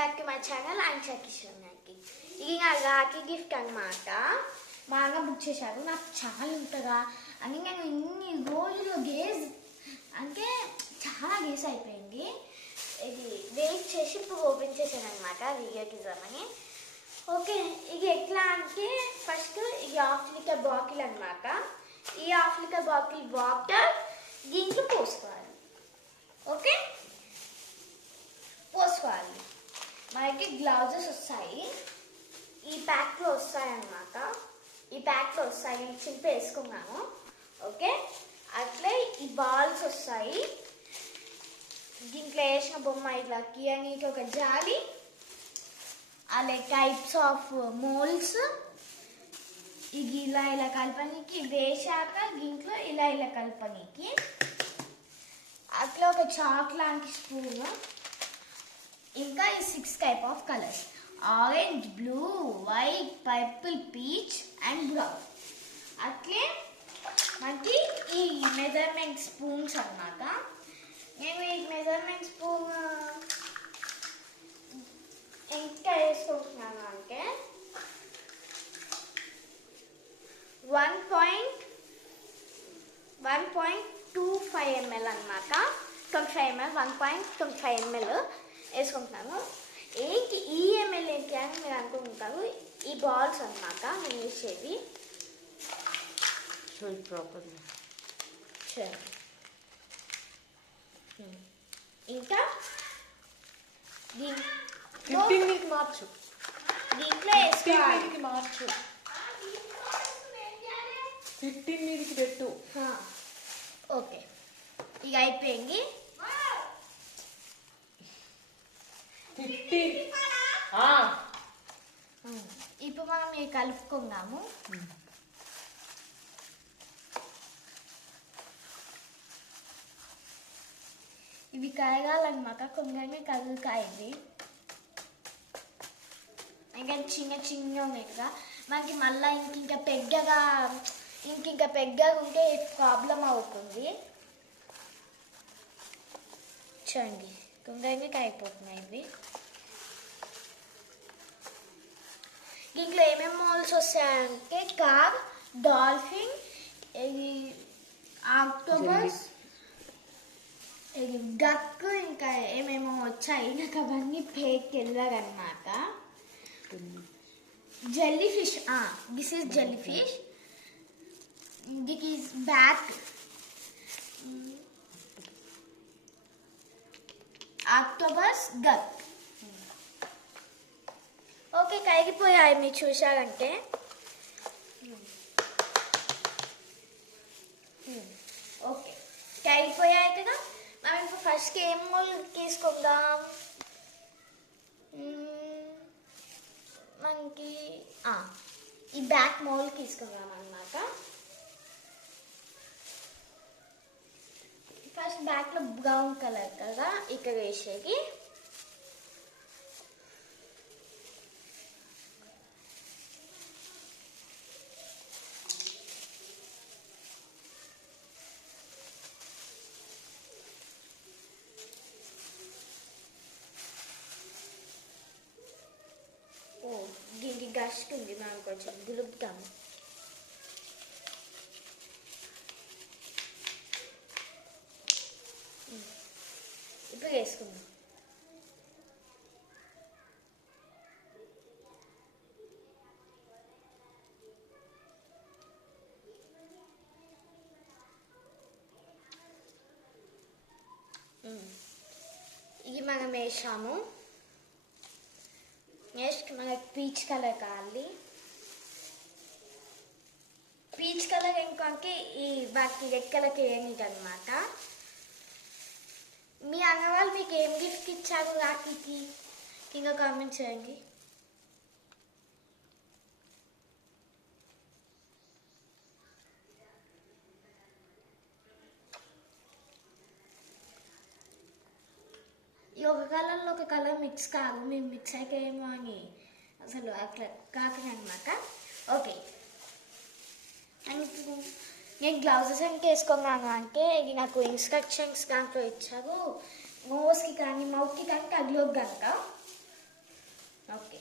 Back to my channel and చకిషన్కి. ఇది నా రాఖీ గిఫ్ట్ అనమాట. మా అన్న బుక్ చేశారు. నాకు చాలా ఉంటుందా అని నేను ఇన్ని రోజులు గేజ్ అంటే చాలా గేస్ అయిపోయింది. ఇది వెయిట్ చేసి ఇప్పుడు ఓపెన్ చేశాను అనమాట వీడియోకి ఇద్దామని. ఓకే, ఇది ఎట్లా అంటే ఫస్ట్ ఇది 1/2 లీటర్ బాటిల్ అనమాట. ఈ 1/2 లీటర్ బాటిల్ వాటర్ దీంట్లో పోసుకోవాలి. ఓకే, పోసుకోవాలి. మనకి గ్లౌజెస్ వస్తాయి, ఈ ప్యాక్లో వస్తాయి అన్నమాట. ఈ ప్యాక్లో వస్తాయి, చింపి వేసుకున్నాను. ఓకే, అట్లే ఈ బాల్స్ వస్తాయి. దీంట్లో వేసిన బొమ్మ ఇట్లా గీయడానికి ఒక జాలి, అలాగే టైప్స్ ఆఫ్ మోల్డ్స్. ఇది ఇలా ఇలా కలపనికి వేసాక దీంట్లో ఇలా ఇలా కలపనికి అట్లా ఒక చాక్ లాంటి స్పూన్. ఇంకా ఈ 6 type of colours: orange, blue, white, purple, peach and brown. అట్లే మనకి ఈ మెజర్మెంట్ స్పూన్స్ అన్నమాట. నేను ఈ మెజర్మెంట్ స్పూన్ ఎంత వేసుకుంటున్నాను అంటే 1.25 ml అనమాట. 25 ml 1.25 ml వేసుకుంటున్నాను. ఏంటి ఈ ఎంఎల్ ఏంటి అని మీరు అనుకుంటారు. ఈ బాల్స్ అనమాట నేను వేసేది. ఇంకా మార్చు, దీంట్లో వేసుకోవాలి. మార్చు 15 మీదకి పెట్టు. ఓకే, ఇక అయిపోయింది. 15. ఇప్పుడు మనం ఇవి కలుపుకున్నాము. ఇవి కరగాలన్నమాట. కొంచెమే కరుగుతాయి. ఇంకా చిన్న చిన్న ఉన్నాయి కదా, మనకి మళ్ళీ ఇంకింక పెద్దగా ఉంటే ప్రాబ్లం అవుతుంది. చూడండి, కొంచెమే కరిగిపోతున్నాయి ఇవి. దీంట్లో ఏమేమి మోల్స్ వస్తాయంటే కార్, డాల్ఫిన్, ఆక్టోపస్, డక్, ఇంకా ఏమేమో వచ్చాయి. నాకు అవన్నీ పేకి వెళ్ళారనమాట. Jelly fish, this is jelly fish. This is bat, octopus, duck. Okay, కరిగిపోయాయి మీరు చూశారంటే. ఓకే, కరిగిపోయాయి కదా. మనం ఇప్పుడు ఫస్ట్ ఏం మోల్ తీసుకుందాం. మనకి ఈ బ్యాక్ మోల్ తీసుకుందాం అన్నమాట. ఫస్ట్ బ్యాక్లో బ్రౌన్ కలర్ కదా ఇక్కడ వేసేది. దీనికి గస్ట్ ఉంది, మనం కొంచెం గులుపుతాము. ఇప్పుడు వేసుకుందాం. ఇది మనం వేసాము. నెక్స్ట్ మనకి పీచ్ కలర్ కావాలి. పీచ్ కలర్ ఇంకొంటే ఈ బాకి రెడ్ కలర్కి వేయనీకి అనమాట. మీ అన్న వాళ్ళు మీకు ఏం గిఫ్ట్ ఇచ్చారు రాఖీకి కింద కామెంట్ చేయండి. ఈ ఒక కలర్లో ఒక కలర్ మిక్స్ కాదు, మేము మిక్స్ అయితే ఏమో అని అసలు అట్లా కాకుండా అనమాట. ఓకే, అండ్ నేను గ్లౌజెస్ ఎంత వేసుకున్నాను అంటే ఇది నాకు ఇన్స్ట్రక్షన్స్ దాంట్లో ఇచ్చారు. నోస్కి కానీ మౌత్కి కానీ తగిలోకి కనుక ఓకే,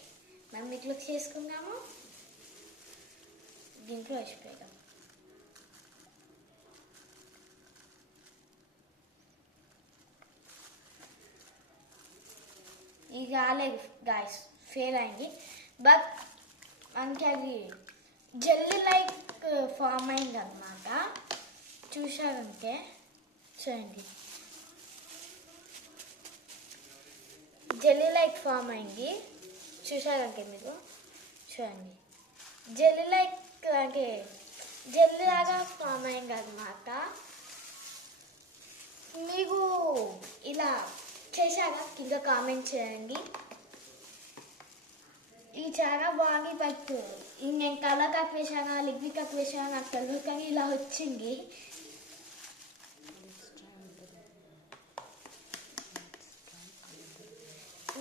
మనం ఇట్లా చేసుకున్నాము. దీంట్లో వేసిపోయాం. ఇది రాలేదు గాయస్, ఫెయిల్ అయింది. బట్ మనకి అది జెల్లీ లైక్ ఫామ్ అయింది అనమాట. చూసారంటే చూడండి, జెల్లీ లైక్ ఫామ్ అయింది. చూసారంటే మీరు చూడండి, జెల్లీ లైక్ అంటే జెల్లీ లాగా ఫామ్ అయింది అనమాట. మీకు ఇలా చేశాక కింద కామెంట్ చేయండి. ఇది చాలా బాగుంది. బట్ నేను కలర్ కట్ వేసానా లిక్విడ్ కట్ వేసానా నాకు తెలియదు, కానీ ఇలా వచ్చింది.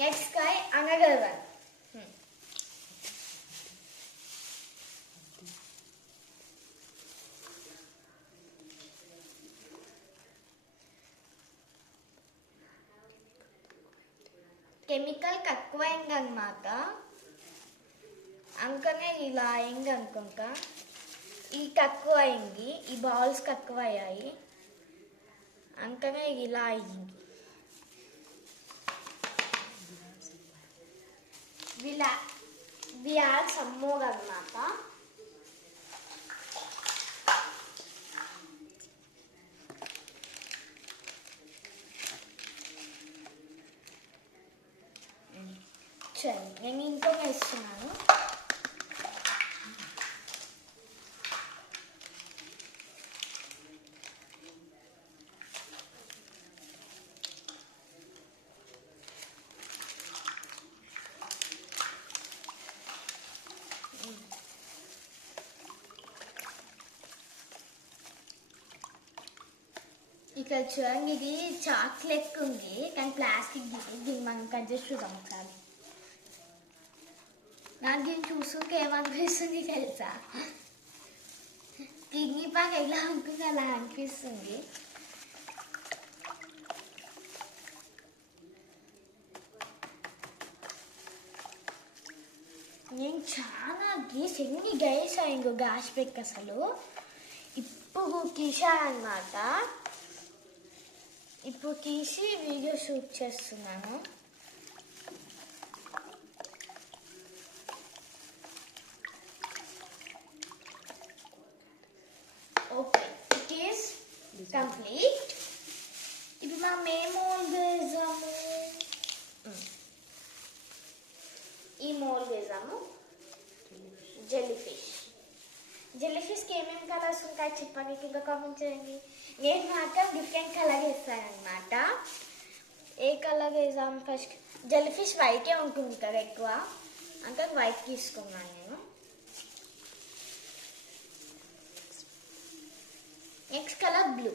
Next try another one. Chemical తక్కువైందనమాట, అందుకనే ఇలా అయింది అనుకుంటా. ఇది తక్కువ అయింది, ఈ బాల్స్ తక్కువ అయ్యాయి, అందుకనే ఇలా అయింది. వి యాడ్ సమ్ మోర్ అనమాట. చూడండి, నేను ఇంకో వేస్తున్నాను. ఇక్కడ చూడండి, ఇది చాక్ లెక్క ఉంది కానీ ప్లాస్టిక్. దీన్ని మనం కట్ చేసి చూద్దాం ఒకసారి. నాకు దీన్ని చూసుకుంటే ఏమనిపిస్తుంది తెలుసా, కిడ్నీ పాక్ ఎలా ఉంటుంది అలా అనిపిస్తుంది. నేను చాలా ఎన్ని గైస్ అయిందో గ్యాస్ పెక్ అసలు. ఇప్పుడు తీసానమాట, ఇప్పుడు తీసి వీడియో షూట్ చేస్తున్నాను. Okay, it is complete. ఇప్పుడు మనం ఏ మోల్డ్ వేసాము, ఈ మోల్డ్ వేసాము. జెల్లీ ఫిష్కి ఏమేమి కలర్స్ ఉంటాయి చెప్పండి, కింద కామెంట్ చేయండి. నేను మాత్రం డిఫరెంట్ కలర్ వేస్తానమాట. ఏ కలర్ వేసాం ఫస్ట్? జెల్లీ ఫిష్ వైటే ఉంటుంది కదా ఎక్కువ, అంటే వైట్ తీసుకున్నాను నేను. Next colour blue.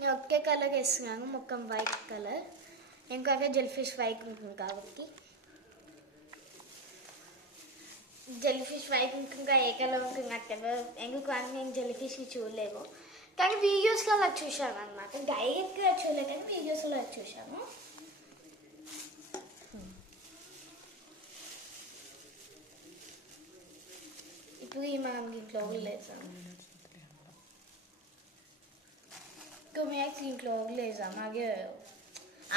నేను ఒకే కలర్ వేస్తున్నాను, మొత్తం వైట్ కలర్. ఎందుకంటే జెల్లీ ఫిష్ వైట్ ఉంటుంది కాబట్టి. జెల్లీ ఫిష్ వైట్ ఉంటుంది, ఏ కలర్ ఉంటుంది నాకు తెలియదు. ఎందుకంటే నేను జెల్లీ ఫిష్ని చూడలేము, కానీ వీడియోస్లో అలా చూశాను అనమాట. డైరెక్ట్గా చూడలేదు కానీ వీడియోస్లో అలా చూశాను. ఇప్పుడు మనం దీంట్లో వదిలేసాము, 2 minutes దీంట్లో వదిలేసాము. అలాగే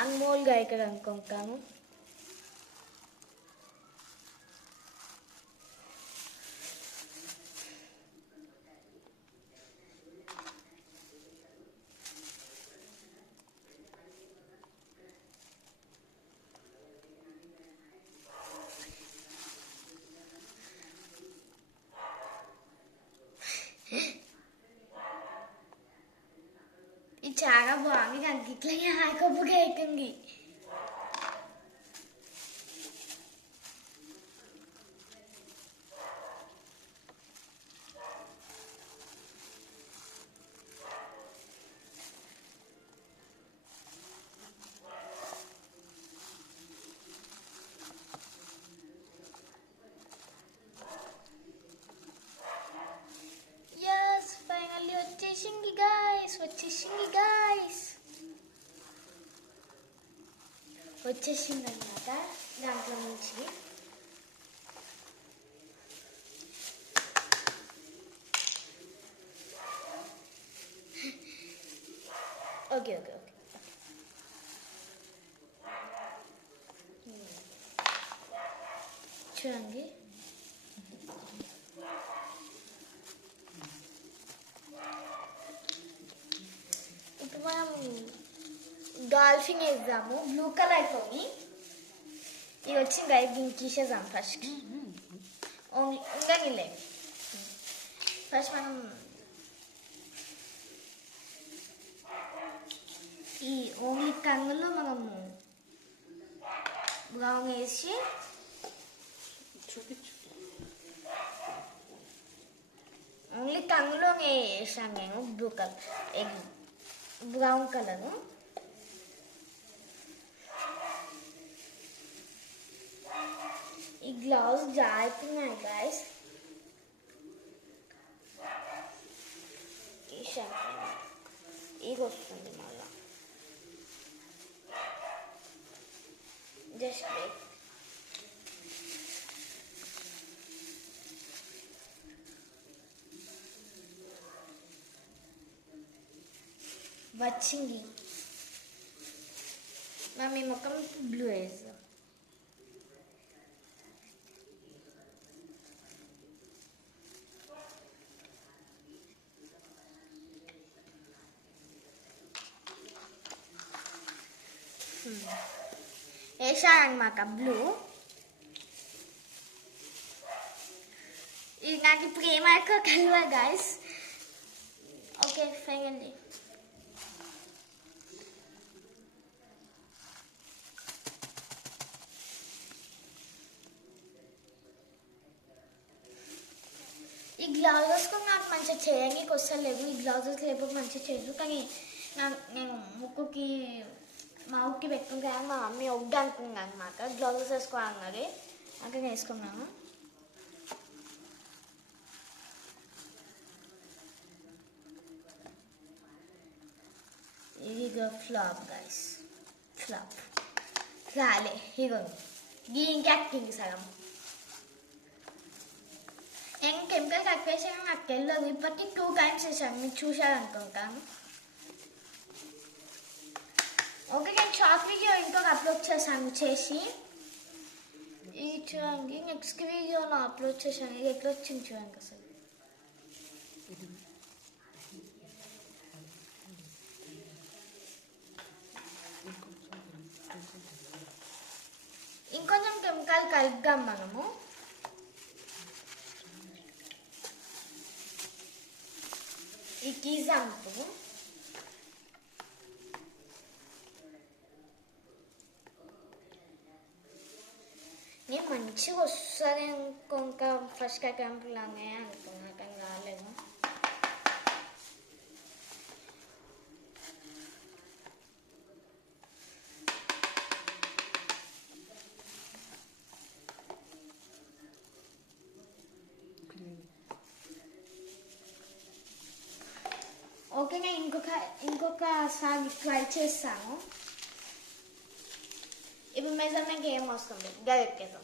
అన్మోల్గా ఇక్కడ అనుకుంటాను. ఇది చాలా బాగుంది, నాకు ఇట్లా ఆకప్పుగా అవుతుంది. వచ్చేసింది అనమాట దాంట్లో నుంచి. ఓకే ఓకే ఓకే చూడండి. ఇప్పుడు మనం డాల్ఫిన్ వేద్దాము బ్లూ కలర్తోని. ఇది వచ్చింది కదా, దీన్ని తీసేద్దాం ఫస్ట్. ఓన్లీ ఇంకా నీళ్ళే. ఫస్ట్ మనం ఈ ఓన్లీ కన్నులో మనము బ్రౌన్ వేసి చూపించు. ఓన్లీ కన్నులోనే వేసాను నేను బ్లూ కలర్ బ్రౌన్ కలరు. ఈ గ్లౌజ్ జారుతున్నాయి గాయస్. ఇది వస్తుంది మళ్ళా. Just wait. వచ్చింది. మనం ఈ ముఖం బ్లూ వేద్దాం. వేసానమాట బ్లూ. ఇది నాకు ఇప్పుడు ఏమైనా కలవా గాయస్. ఓకే ఫైనల్లీ ఈ గ్లౌజెస్ కూడా నాకు మంచిగా చేయడానికి వస్తలేవు. ఈ గ్లౌజెస్ లేకపోతే మంచిగా చేయదు. కానీ నేను ముక్కుకి మౌత్కి పెట్టుకుంటాను. మా మమ్మీ వద్దు అనుకున్నాను అనమాట. గ్లౌజెస్ వేసుకోవాలి అంటే వేసుకున్నాను. ఇది ఫ్లాప్ గైస్, ఫ్లాప్ రాలే. ఇగో దీనికి యాక్టింగ్ సగం నేను కెమికల్ కట్ చేసాను. నాకు తెలియదు. ఇప్పటికీ 2 times చేశాను. మీరు చూశారనుకుంటాను. ఓకే నేను షార్ట్ వీడియో ఇంకొక అప్లోడ్ చేశాను చేసి. ఇది చూడండి నెక్స్ట్ వీడియోలో అప్లోడ్ చేశాను. ఇది ఎట్లా వచ్చింది చూడండి అసలు. ఇంకొంచెం కెమికల్ కలుపుదాం మనము. ఈ గీజాంపు నేను మంచిగా వస్తుంది అనుకోక ఫస్ట్ క్యాంపులానే అనుకున్నా కానీ రాలేదు. ఓకే నేను ఇంకొకసారి ట్రై చేస్తాను. ఇప్పుడు మెజర్మెంట్ ఏం వస్తుంది డైరెక్ట్గా.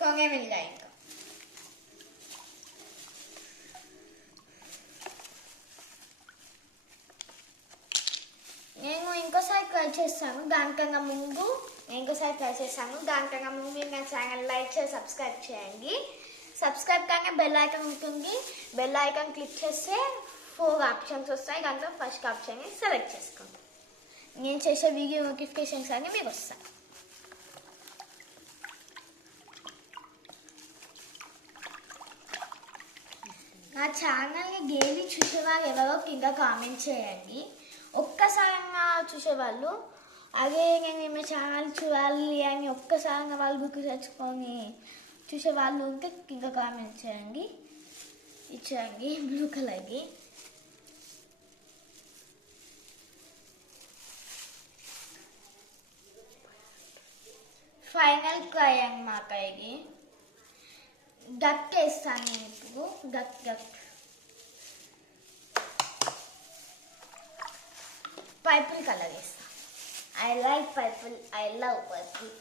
కొంగేమిల్లా ఇంకా నేను ఇంకోసారి ట్రై చేస్తాను. దానికన్నా ముందు నా ఛానల్ లైక్ చేసి సబ్స్క్రైబ్ చేయండి. సబ్స్క్రైబ్ కానీ బెల్ ఐకాన్ ఉంటుంది. బెల్ ఐకాన్ క్లిక్ చేస్తే 4 ఆప్షన్స్ వస్తాయి. దాంట్లో ఫస్ట్ ఆప్షన్ సెలెక్ట్ చేసుకోండి. నేను చేసే వీడియో నోటిఫికేషన్స్ అన్నీ మీకు వస్తాయి. నా ఛానల్ని డైలీ చూసేవాళ్ళు ఎవరో కింద కామెంట్ చేయండి. ఒక్కసారిగా చూసేవాళ్ళు అదే నేను మీ ఛానల్ చూడాలి అని ఒక్కసారిగా వాళ్ళు గుర్తు తెచ్చుకొని చూసేవాళ్ళు ఉంటే కింద కామెంట్ చేయండి. ఇచ్చేయండి బ్లూ కలర్కి. ఫైనల్ ట్రై అన్నమాట ఇది. గట్ వేస్తాను నేను ఇప్పుడు. గట్ పర్పుల్ కలర్ వేస్తా. I like purple, I love purple.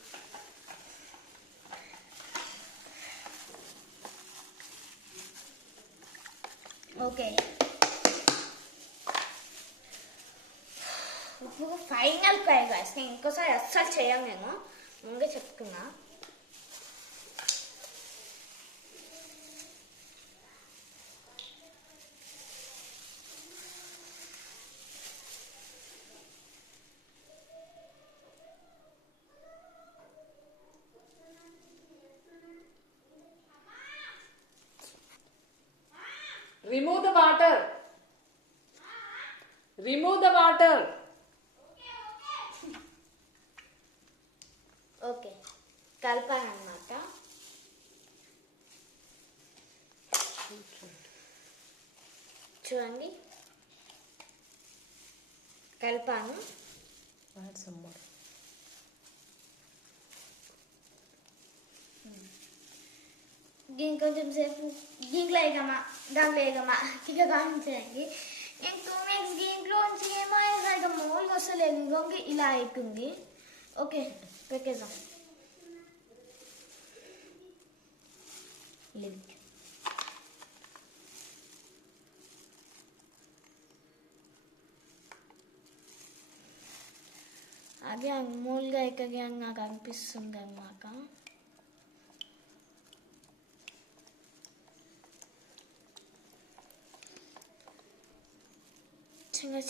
Okay, ఇప్పుడు ఫైనల్ ట్రై గాయ్స్. నేను ఇంకోసారి అస్సలు చేయను, నేను ముందే చెప్తున్నా. Remove the water. Remove the water. Okay, కలపాలన్నమాట. చూడండి, కలిపాను. Add some more. దీనికి కొంచెం సేపు దీంట్లో వేయగమా, దాంట్లో వేయగమా ఇక కానించండి. నేను 2 మినిట్స్ దీంట్లో నుంచి ఏమైనా ఇక మామూలుగా వస్తలేదు, ఇంకొంగి ఇలా అవుతుంది. ఓకే, పెట్టేద్దాం. అది మామూలుగా ఎక్కగా నాకు అనిపిస్తుంది అన్నమాట.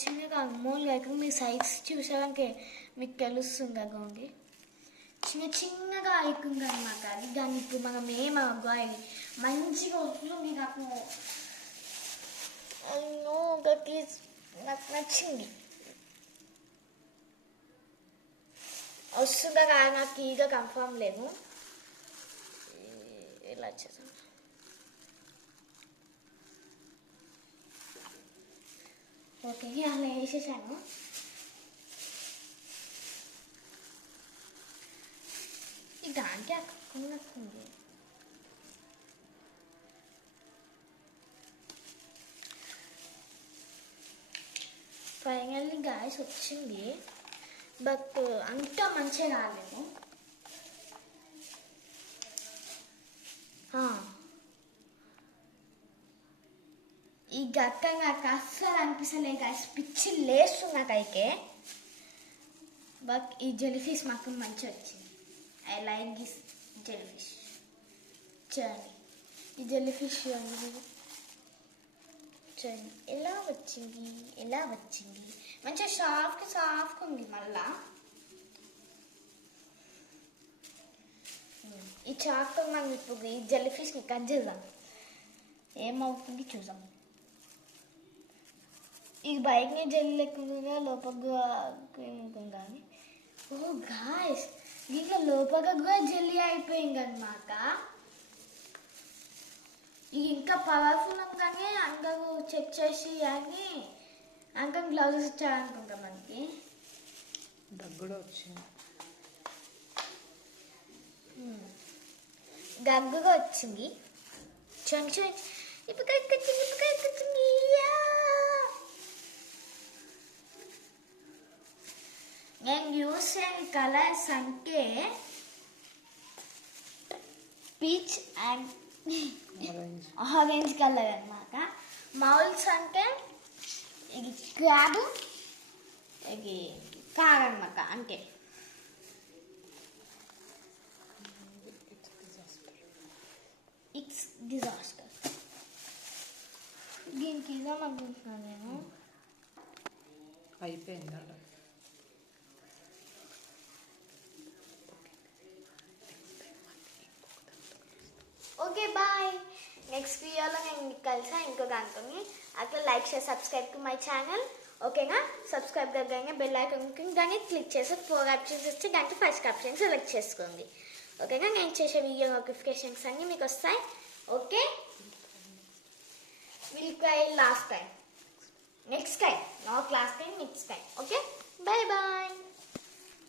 చిన్నగా అమ్మోలుగా అయితే మీ సైజ్ చూసాక మీకు తెలుస్తుంది అగోండి. చిన్నగా అయితుంది అనమాట అది. దాన్ని ఇప్పుడు మనం ఏమవ్వాలి మంచిగా వస్తుంది. నాకు నాకు నచ్చింది. వస్తుందా కాదు నాకు ఈగా కన్ఫర్మ్ లేదు. ఇలా చేసాను. ఓకే, అలా వేసేసాను. ఈ దాంట్లో అక్కడున్నట్టుంది. ఫైనల్లీ గాయస్ వచ్చింది, బట్ అంత మంచిగా రాలేదు. ఈ గక్క నాకు అస్సలు అనిపిస్తలే గాయస్, పిచ్చి లేస్తుంది నాకైతే. బట్ ఈ జెలీఫిష్ మాకు మంచిగా వచ్చింది. I like this jellyfish. చూడండి ఈ జెలీఫిష్ చూడండి ఎలా వచ్చింది. మంచిగా సాఫ్ట్గా ఉంది. మళ్ళా ఈ చాక్తో మనం ఇప్పుడు ఈ జెలీఫిష్ని కట్ చేద్దాం, ఏమవుతుంది చూద్దాం. ఈ బయటని జెల్లీ లేకుండా లోపల కానీ. ఓ గాయస్, దీంట్లో లోపల కూడా జెల్లీ అయిపోయింది అనమాట. ఇది ఇంకా పవర్ఫుల్ కానీ అందరూ చెక్ చేసి అని ఇంకా గ్లౌజెస్ ఇచ్చారనుకుంటా మనకి. దగ్గుడు వచ్చింది, దగ్గుగా వచ్చింది. చూడండి ఇప్పుడు వచ్చింది. నేను యూస్ చేయని కలర్స్ అంటే పీచ్ అండ్ ఆరెంజ్ కలర్ అన్నమాట. మౌల్స్ అంటే ఇది క్రాబ్, ఇది కార్ అన్నమాట. అంటే ఇట్స్ డిజాస్టర్. దీనికి ఇద్దాం అనుకుంటున్నాను నేను. అయిపోయిందా? Okay bye. నెక్స్ట్ వీడియోలో నేను కలిసా ఇంకో దాంతో. అట్లా like share subscribe to my channel. ఓకేనా? సబ్స్క్రైబ్ దగ్గరగా బెల్ ఐకాన్ దాన్ని క్లిక్ చేసి 4 ఆప్షన్స్ వచ్చి దాంట్లో ఫస్ట్ ఆప్షన్ సెలెక్ట్ చేసుకోండి. ఓకేనా? నేను చేసే వీడియో నోటిఫికేషన్స్ అన్నీ మీకు వస్తాయి. Okay, will try last time, next time, not last time, next time. Okay, bye bye.